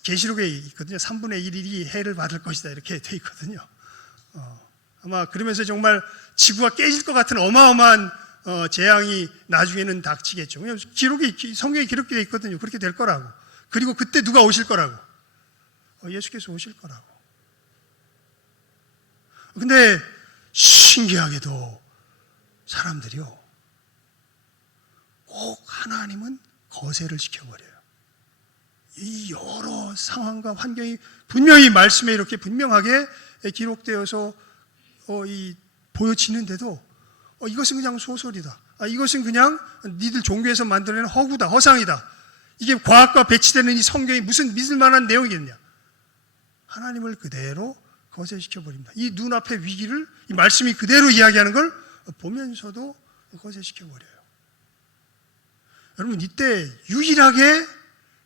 계시록에 있거든요. 3분의 1이 해를 받을 것이다 이렇게 돼 있거든요. 아마 그러면서 정말 지구가 깨질 것 같은 어마어마한 재앙이 나중에는 닥치겠죠. 성경에 기록되어 있거든요. 그렇게 될 거라고. 그리고 그때 누가 오실 거라고? 예수께서 오실 거라고. 근데 신기하게도 사람들이요 꼭 하나님은 거세를 시켜버려요. 이 여러 상황과 환경이 분명히 말씀에 이렇게 분명하게 기록되어서 보여지는데도 이것은 그냥 소설이다. 이것은 그냥 니들 종교에서 만들어낸 허구다, 허상이다. 이게 과학과 배치되는 이 성경이 무슨 믿을 만한 내용이겠냐. 하나님을 그대로 거세시켜버립니다. 이 눈앞의 위기를 이 말씀이 그대로 이야기하는 걸 보면서도 거세시켜버려요. 여러분 이때 유일하게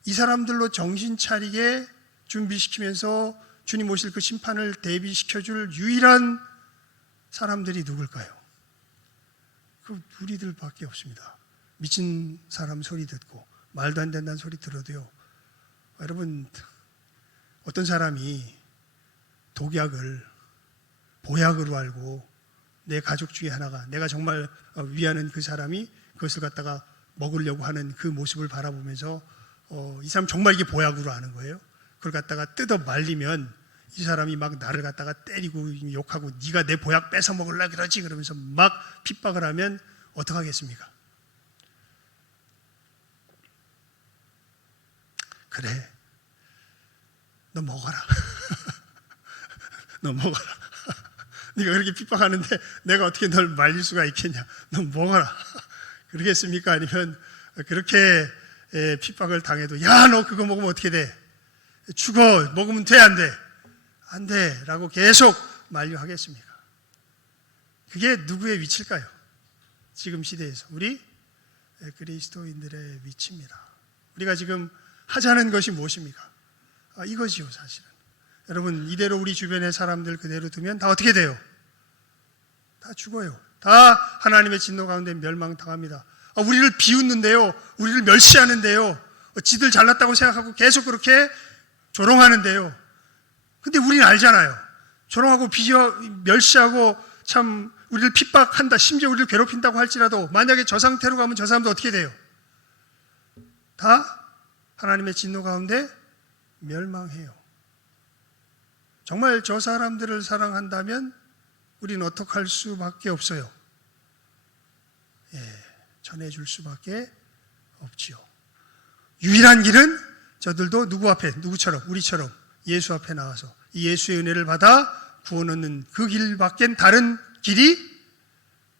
이 사람들로 정신 차리게 준비시키면서 주님 오실 그 심판을 대비시켜줄 유일한 사람들이 누굴까요? 그 우리들밖에 없습니다. 미친 사람 소리 듣고 말도 안 된다는 소리 들어도요. 여러분 어떤 사람이 독약을 보약으로 알고 내 가족 중에 하나가 내가 정말 위하는 그 사람이 그것을 갖다가 먹으려고 하는 그 모습을 바라보면서 이 사람 정말 이게 보약으로 아는 거예요. 그걸 갖다가 뜯어 말리면 이 사람이 막 나를 갖다가 때리고 욕하고 네가 내 보약 뺏어 먹으려고 그러지 그러면서 막 핍박을 하면 어떡하겠습니까? 그래, 너 먹어라. 너 먹어라. 네가 그렇게 핍박하는데 내가 어떻게 널 말릴 수가 있겠냐. 너 먹어라. 그러겠습니까? 아니면 그렇게 핍박을 당해도 야, 너 그거 먹으면 어떻게 돼? 죽어. 먹으면 돼? 안 돼? 안 돼. 라고 계속 만류하겠습니까? 그게 누구의 위치일까요? 지금 시대에서 우리 그리스도인들의 위치입니다. 우리가 지금 하자는 것이 무엇입니까? 이것이요 사실은. 여러분 이대로 우리 주변의 사람들 그대로 두면 다 어떻게 돼요? 다 죽어요. 다 하나님의 진노 가운데 멸망당합니다. 우리를 비웃는데요, 우리를 멸시하는데요, 지들 잘났다고 생각하고 계속 그렇게 조롱하는데요. 근데 우리는 알잖아요. 조롱하고 멸시하고 참 우리를 핍박한다, 심지어 우리를 괴롭힌다고 할지라도 만약에 저 상태로 가면 저 사람도 어떻게 돼요? 다 하나님의 진노 가운데 멸망해요. 정말 저 사람들을 사랑한다면 우리는 어떻게 할 수밖에 없어요? 전해줄 수밖에 없지요. 유일한 길은 저들도 누구 앞에, 누구처럼, 우리처럼 예수 앞에 나와서 이 예수의 은혜를 받아 구원 얻는 그 길밖엔 다른 길이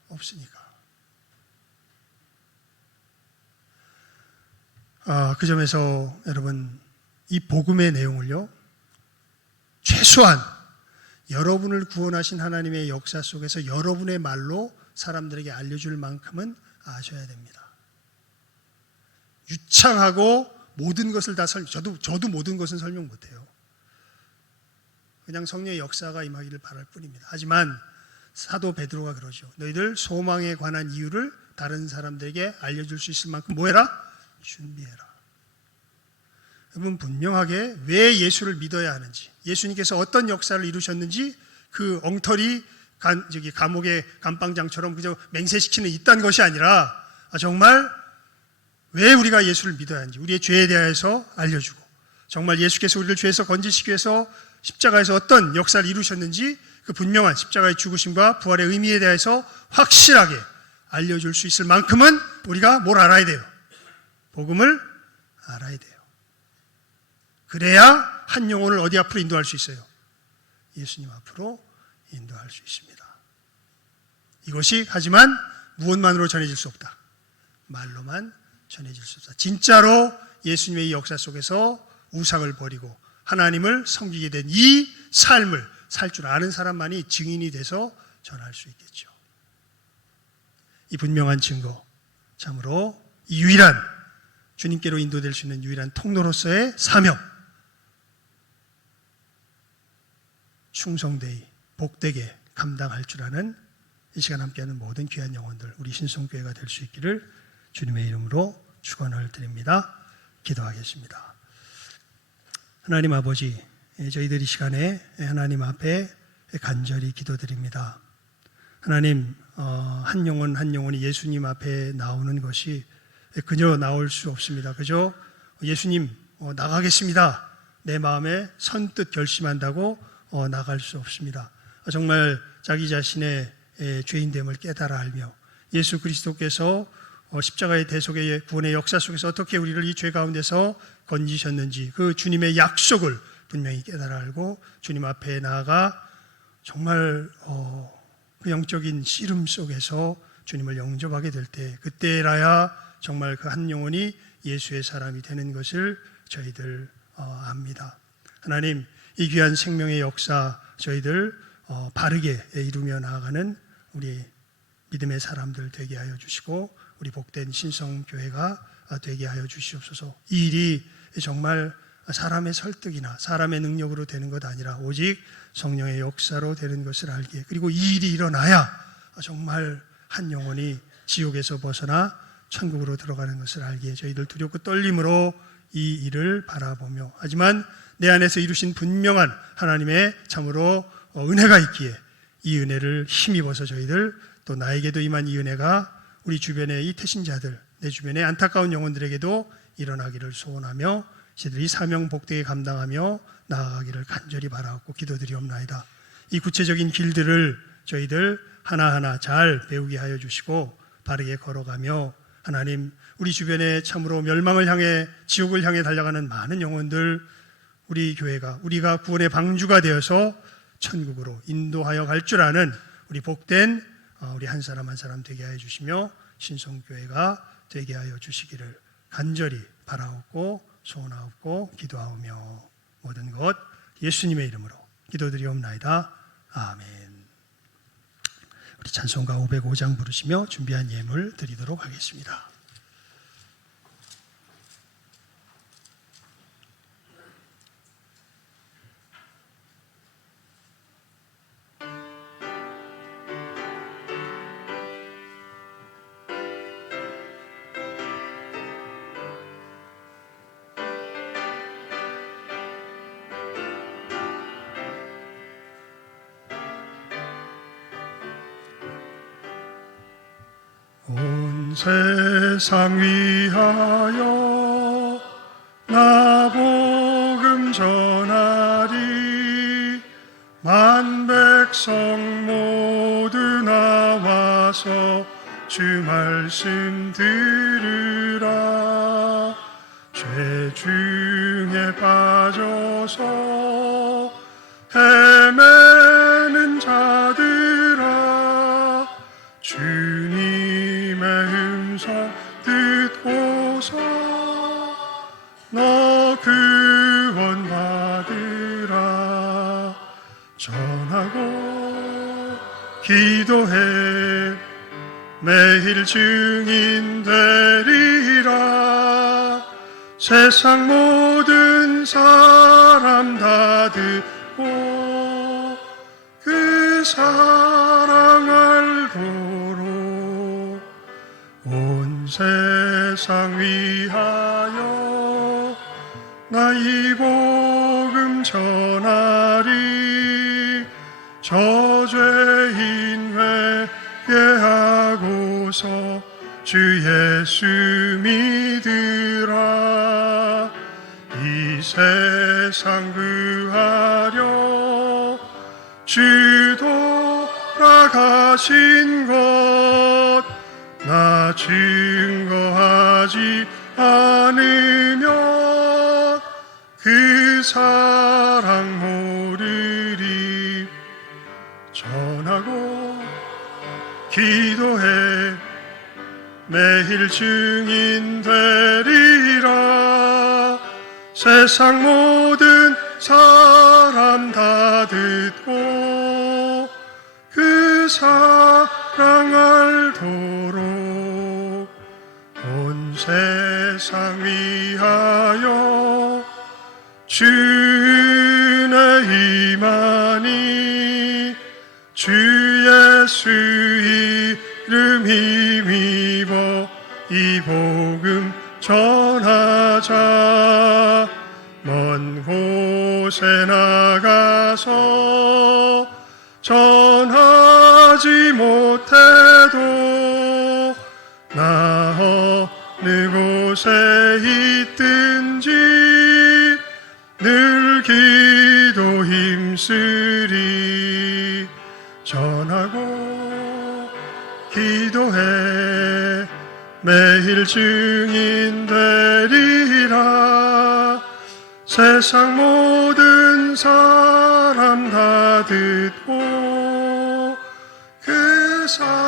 없으니까. 그 점에서 여러분 이 복음의 내용을요, 최소한 여러분을 구원하신 하나님의 역사 속에서 여러분의 말로 사람들에게 알려줄 만큼은 아셔야 됩니다. 유창하고 모든 것을 다 저도 모든 것은 설명 못해요. 그냥 성령의 역사가 임하기를 바랄 뿐입니다. 하지만 사도 베드로가 그러죠. 너희들 소망에 관한 이유를 다른 사람들에게 알려줄 수 있을 만큼 뭐해라? 준비해라. 여러분 분명하게 왜 예수를 믿어야 하는지, 예수님께서 어떤 역사를 이루셨는지 그 엉터리 감옥의 감방장처럼 그저 맹세시키는 이딴 것이 아니라 정말 왜 우리가 예수를 믿어야 하는지, 우리의 죄에 대해서 알려주고 정말 예수께서 우리를 죄에서 건지시기 위해서 십자가에서 어떤 역사를 이루셨는지 그 분명한 십자가의 죽으심과 부활의 의미에 대해서 확실하게 알려줄 수 있을 만큼은 우리가 뭘 알아야 돼요? 복음을 알아야 돼요. 그래야 한 영혼을 어디 앞으로 인도할 수 있어요? 예수님 앞으로 인도할 수 있습니다. 이것이 하지만 무엇만으로 전해질 수 없다. 말로만 전해질 수 없다. 진짜로 예수님의 이 역사 속에서 우상을 버리고 하나님을 섬기게 된 이 삶을 살 줄 아는 사람만이 증인이 돼서 전할 수 있겠죠. 이 분명한 증거, 참으로 이 유일한 주님께로 인도될 수 있는 유일한 통로로서의 사명, 충성되이 복되게 감당할 줄 아는 이 시간 함께하는 모든 귀한 영혼들, 우리 신성교회가 될 수 있기를 주님의 이름으로 축원을 드립니다. 기도하겠습니다. 하나님 아버지, 저희들이 이 시간에 하나님 앞에 간절히 기도드립니다. 하나님, 한 영혼 한 영혼이 예수님 앞에 나오는 것이 그저 나올 수 없습니다. 그저 예수님 나가겠습니다, 내 마음에 선뜻 결심한다고 나갈 수 없습니다. 정말 자기 자신의 죄인됨을 깨달아 알며 예수 그리스도께서 십자가의 대속의 구원의 역사 속에서 어떻게 우리를 이 죄 가운데서 건지셨는지 그 주님의 약속을 분명히 깨달아 알고 주님 앞에 나아가 정말 그 영적인 씨름 속에서 주님을 영접하게 될 때, 그때라야 정말 그 한 영혼이 예수의 사람이 되는 것을 저희들 압니다. 하나님, 이 귀한 생명의 역사 저희들 바르게 이루며 나아가는 우리 믿음의 사람들 되게 하여 주시고 우리 복된 신성교회가 되게 하여 주시옵소서. 이 일이 정말 사람의 설득이나 사람의 능력으로 되는 것 아니라 오직 성령의 역사로 되는 것을 알기에, 그리고 이 일이 일어나야 정말 한 영혼이 지옥에서 벗어나 천국으로 들어가는 것을 알기에 저희들 두렵고 떨림으로 이 일을 바라보며, 하지만 내 안에서 이루신 분명한 하나님의 참으로 은혜가 있기에 이 은혜를 힘입어서 저희들, 또 나에게도 임한 이 은혜가 우리 주변의 이 태신자들, 내 주변의 안타까운 영혼들에게도 일어나기를 소원하며 저희들이 사명 복되게 감당하며 나아가기를 간절히 바라옵고 기도드리옵나이다. 이 구체적인 길들을 저희들 하나하나 잘 배우게 하여 주시고 바르게 걸어가며, 하나님, 우리 주변에 참으로 멸망을 향해, 지옥을 향해 달려가는 많은 영혼들, 우리 교회가, 우리가 구원의 방주가 되어서 천국으로 인도하여 갈 줄 아는 우리 복된 우리 한 사람 한 사람 되게 하여 주시며 신성교회가 되게 하여 주시기를 간절히 바라옵고 소원하옵고 기도하오며 모든 것 예수님의 이름으로 기도드리옵나이다. 아멘. 우리 찬송가 505장 부르시며 준비한 예물 드리도록 하겠습니다. 온 세상 위하여 나 복음 전하리. 만 백성 모두 나와서 주 말씀 들으라. 죄 중에 빠져서 헤매는 자들아, 주님의 음성 듣고서 너 구원 받으라. 전하고 기도해 매일 증인 되리라. 세상 모든 사람 다 듣고 그 사랑 알도록 온 세상 위하여 나 이 복음 전하리. 저죄인 회개하고서 주 예수 믿으라. 이 세상 구하려 주 돌아가신 것 나 증거하지 않으면 그 사랑 모르리. 전하고 기도해 매일 증인 되리라. 세상 모든 사람 다 듣고 그 사랑 알도록 온 세상 위하여 주의 임하니. 주 예수 이름 힘입어 이 복음 전하자. 먼 곳에 나가서 전하지 못해도 나 어느 곳에 있든지 늘 기도 힘쓰리. 전하고 기도해 매일 증인 되리라. 세상 모든 사람 다 듣고 그 사랑